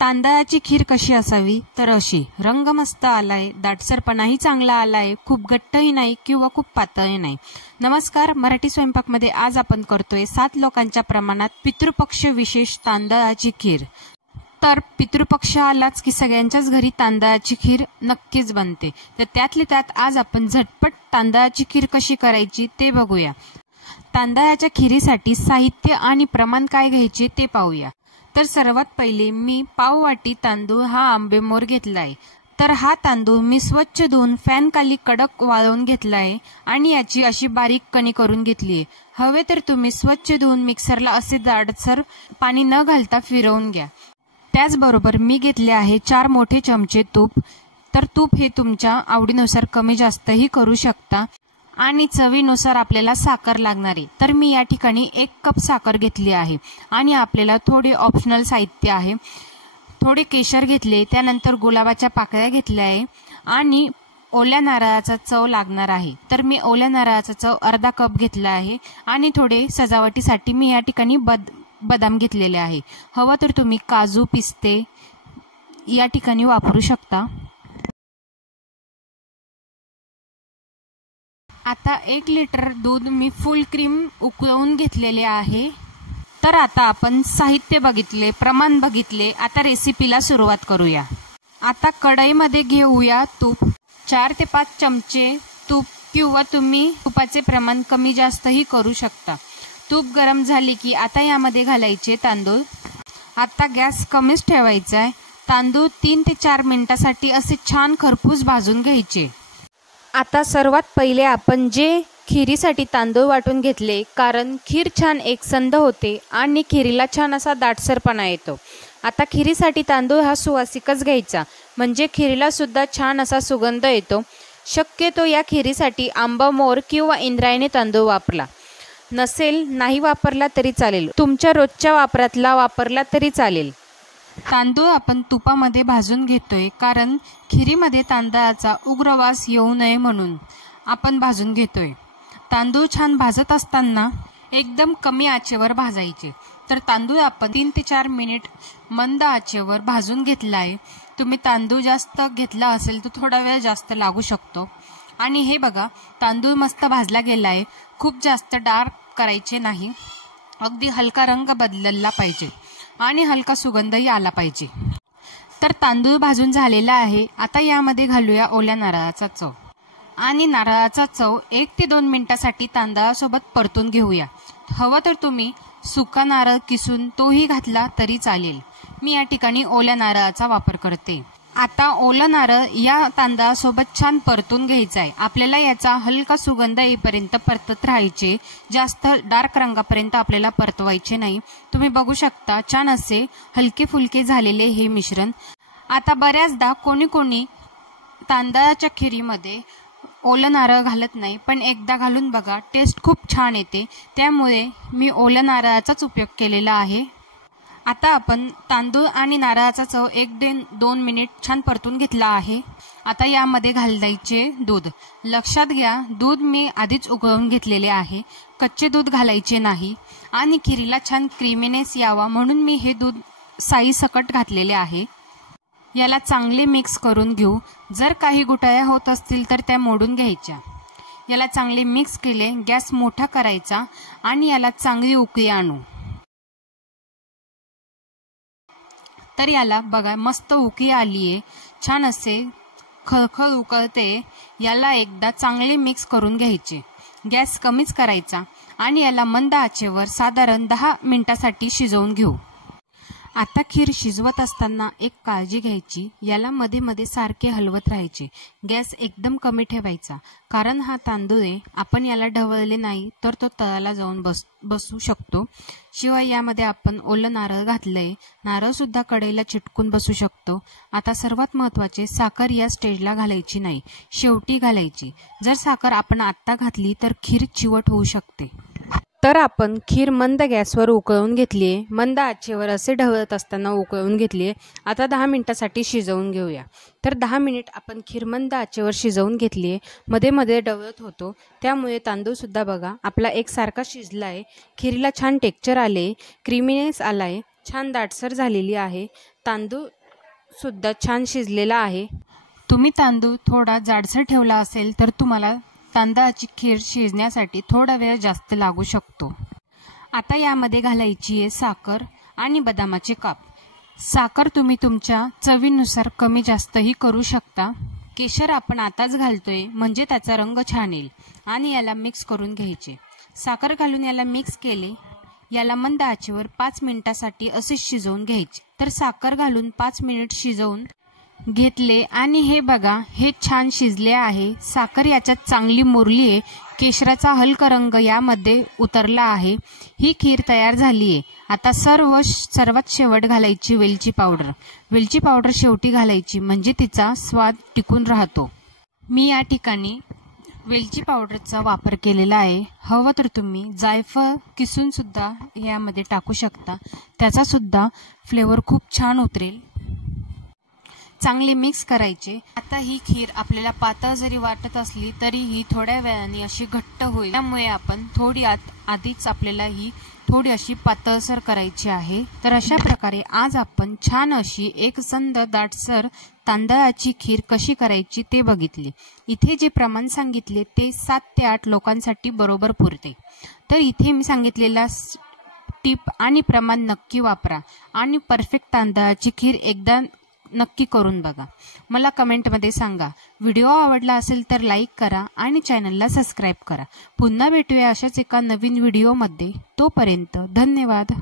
तांदळाची खीर कशी असावी तर अशी, रंग मस्त आलाय, दाटसरपणाही चांगला आलाय, खूप घट्टही नाही किंवा खूप पातळही नाही. नमस्कार, मराठी स्वयंपाकमध्ये आज आपण करतोय 7 लोकांच्या प्रमाणात पितृपक्ष विशेष तांदळाची खीर. तर पितृपक्ष आलाच की सगळ्यांच्याच घरी तांदळाची खीर नक्कीच बनते. तर त्यातले त्यात आज आपण झटपट तांदळाची खीर कशी करायची ते बघूया. तांदळाच्या खीरीसाठी साहित्य आणि प्रमाण काय घ्यायचे ते पाहूया. तर सर्वात पहिले मी पाव वाटी तांदूळ हा आंबेमोहर घेतलाय. तर हा तांदूळ मी स्वच्छ धुवून फॅन खाली कडक वाळवून घेतलाय आणि याची अशी बारीक कणी करून घेतलीये. हवे तर तुम्ही स्वच्छ धुवून मिक्सरला असे जाडसर पाणी न घालता फिरवून घ्या. त्याचबरोबर मी घेतले आहे 4 मोठे चमचे तूप. तर तूप हे तुमच्या आवडीनुसार कमी जास्तही करू शकता आणि चवीनुसार आपल्याला साखर लागणार आहे. तर मी या ठिकाणी 1 कप साखर घेतली आहे आणि आपल्याला थोडे ऑप्शनल साहित्य आहे. थोडे केशर घेतले, त्यानंतर गुलाबाच्या पाकळ्या घेतल्या आहे आणि ओल्या नारळाचा चव लागणार आहे. तर मी ओल्या नारळाचा चव अर्धा कप घेतला आहे आणि थोडे सजावटीसाठी मी या ठिकाणी बदाम घेतलेले आहे. हवं तर तुम्ही काजू पिस्ते या ठिकाणी वापरू शकता. आता 1 लिटर दूध मी फुल क्रीम उकळवून घेतलेले आहे. तर आता आपण साहित्य बघितले, प्रमाण बघितले, आता रेसिपीला सुरुवात करूया. आता कढईमध्ये घेऊया तूप. 4 ते 5 चमचे तूप किंवा तुम्ही तुपाचे प्रमाण कमी जास्तही करू शकता. तूप गरम झाले की आता यामध्ये घालायचे तांदूळ. आता गॅस कमीच ठेवायचा आहे. तांदूळ 3 ते 4 मिनिटासाठी असे छान खरपूस भाजून घ्यायचे. आता सर्वात पहिले आपण जे खिरीसाठी तांदूळ वाटून घेतले, कारण खीर छान एकसंध होते आणि खिरीला छान असा दाटसरपणा येतो. आता खिरीसाठी तांदूळ हा सुवासिकच घ्यायचा, म्हणजे खिरीला सुद्धा छान असा सुगंध येतो. शक्यतो या खिरीसाठी आंबामोहर किंवा इंद्रायणी तांदूळ वापरला. नसेल नाही वापरला तरी चालेल, तुमच्या रोजच्या वापरातला वापरला तरी चालेल. तांदूळ आपण तुपामध्ये भाजून घेतोय, कारण खिरीमध्ये तांदळाचा उग्र वास येऊ नये म्हणून आपण भाजून घेतोय. तांदूळ छान भाजत असताना एकदम कमी आचेवर भाजायचे. तर तांदूळ आपण 3 ते 4 मिनिट मंद आचेवर भाजून घेतला आहे. तुम्ही तांदूळ जास्त घेतला असेल तर थोडा वेळ जास्त लागू शकतो. आणि हे बघा, तांदूळ मस्त भाजला गेला आहे. खूप जास्त डार्क करायचे नाही, अगदी हलका रंग बदलला पाहिजे आणि हलका सुगंधही आला पाहिजे. तर तांदूळ भाजून झालेला आहे. आता यामध्ये घालूया ओल्या नारळाचा चव आणि नारळाचा चव 1 ते 2 मिनिटासाठी तांदळासोबत परतून घेऊया. हवं तर तुम्ही सुका नारळ किसून तोही घातला तरी चालेल. मी या ठिकाणी ओल्या नारळाचा वापर करते. आता ओलं नारळ या तांदळासोबत छान परतून घ्यायचा आहे. आपल्याला याचा हलका सुगंध येईपर्यंत परतत राहायचे, जास्त डार्क रंगापर्यंत आपल्याला परतवायचे नाही. तुम्ही बघू शकता छान असे हलके फुलके झालेले हे मिश्रण. आता बऱ्याचदा कोणी तांदळाच्या खिरीमध्ये ओलं नारळ घालत नाही, पण एकदा घालून बघा, टेस्ट खूप छान येते. त्यामुळे मी ओल्या नारळाचाच उपयोग केलेला आहे. आता आपण तांदूळ आणि नारळाचा चव 1 ते 2 मिनिट छान परतून घेतला आहे. आता यामध्ये घालायचे दूध. लक्षात घ्या, दूध मी आधीच उकळून घेतलेले आहे, कच्चे दूध घालायचे नाही. आणि खिरीला छान क्रीमीनेस यावा म्हणून मी हे दूध साई सकट घातलेले आहे. याला चांगले मिक्स करून घेऊ. जर काही गुठळ्या होत असतील तर त्या मोडून घ्यायच्या. याला चांगले मिक्स केले, गॅस मोठा करायचा आणि याला चांगली उकळी आणू. तर याला बघा, मस्त उकळी आलीये, छान असे खळखळ उकळते. याला एकदा चांगले मिक्स करून घ्यायचे. गॅस कमीच करायचा आणि याला मंद आचेवर साधारण 10 मिनिटासाठी शिजवून घेऊ. आता खीर शिजवत असताना एक काळजी घ्यायची, याला मध्ये मध्ये सारखे हलवत राहायचे. गॅस एकदम कमी ठेवायचा, कारण हा तांदूळ आहे, आपण याला ढवळले नाही तर तो तळाला जाऊन बसू शकतो. शिवाय यामध्ये आपण ओलं नारळ घातलंय, नारळ सुद्धा कढईला चिटकून बसू शकतो. आता सर्वात महत्त्वाचे, साखर या स्टेजला घालायची नाही, शेवटी घालायची. जर साखर आपण आत्ता घातली तर खीर चिवट होऊ शकते. तर आपण खीर मंद गॅसवर उकळून घेतली आहे, मंद आचेवर असे ढवळत असताना उकळून घेतली आहे. आता 10 मिनिटासाठी शिजवून घेऊया. तर 10 मिनिट आपण खीर मंद आचेवर शिजवून घेतली आहे. मध्ये मध्ये ढवळत होतो, त्यामुळे तांदूळसुद्धा बघा आपला एकसारखा शिजला आहे. खीरीला छान टेक्स्चर आले, क्रीमीनेस आला आहे छान दाटसर झालेली आहे। तांदूळ सुद्धा छान शिजलेला आहे। तुम्ही तांदूळ थोडा जाडसर ठेवला असेल तर तुम्हाला तांदळाची खीर शिजण्यासाठी थोडा वेळ जास्त लागू शकतो। आता यामध्ये घालायची आहे साखर आणि बदामाचे काप। साखर तुम्ही तुमच्या चवीनुसार कमी जास्तही करू शकता। केशर आपण आताच घालतोय म्हणजे त्याचा रंग छान येईल आणि याला मिक्स करून घ्यायचे। साखर घालून याला मिक्स केले। याला मंद आचेवर 5 मिनिटांसाठी असे शिजवून घ्यायचे। तर साखर घालून 5 मिनिट शिजवून घेतले आणि हे बघा हे छान शिजले आहे। साखर याच्यात चांगली मुरली आहे। केशराचा हलका रंग यामध्ये उतरला आहे। ही खीर तयार झाली आहे। आता सर्वात शेवट घालायची वेलची पावडर। वेलची पावडर शेवटी घालायची म्हणजे तिचा स्वाद टिकून राहतो। मी या ठिकाणी वेलची पावडरचा वापर केलेला आहे। हवं तर तुम्ही जायफळ किसून सुद्धा यामध्ये टाकू शकता, त्याचा सुद्धा फ्लेवर खूप छान उतरेल। चांगले मिक्स करायचे। आता ही खीर आपल्याला पातळ जरी वाटत असली तरी ही थोड्या वेळाने अशी घट्ट होईल, त्यामुळे आपण आधीच आपल्याला ही थोडी अशी पातळसर करायची आहे। तर अशा प्रकारे आज आपण छान अशी एकसंध दाटसर तांदळाची खीर कशी करायची ते बघितले। इथे जे प्रमाण सांगितले ते 7 ते 8 लोकांसाठी बरोबर पुरते। तर इथे मी सांगितलेला टिप आणि प्रमाण नक्की वापरा आणि परफेक्ट तांदळाची खीर एकदा नक्की करून बघा। मला कमेंटमध्ये सांगा। व्हिडिओ आवडला असेल तर लाईक करा आणि चॅनलला सबस्क्राईब करा। पुन्हा भेटूया अशाच एका नवीन व्हिडिओमध्ये। तोपर्यंत धन्यवाद।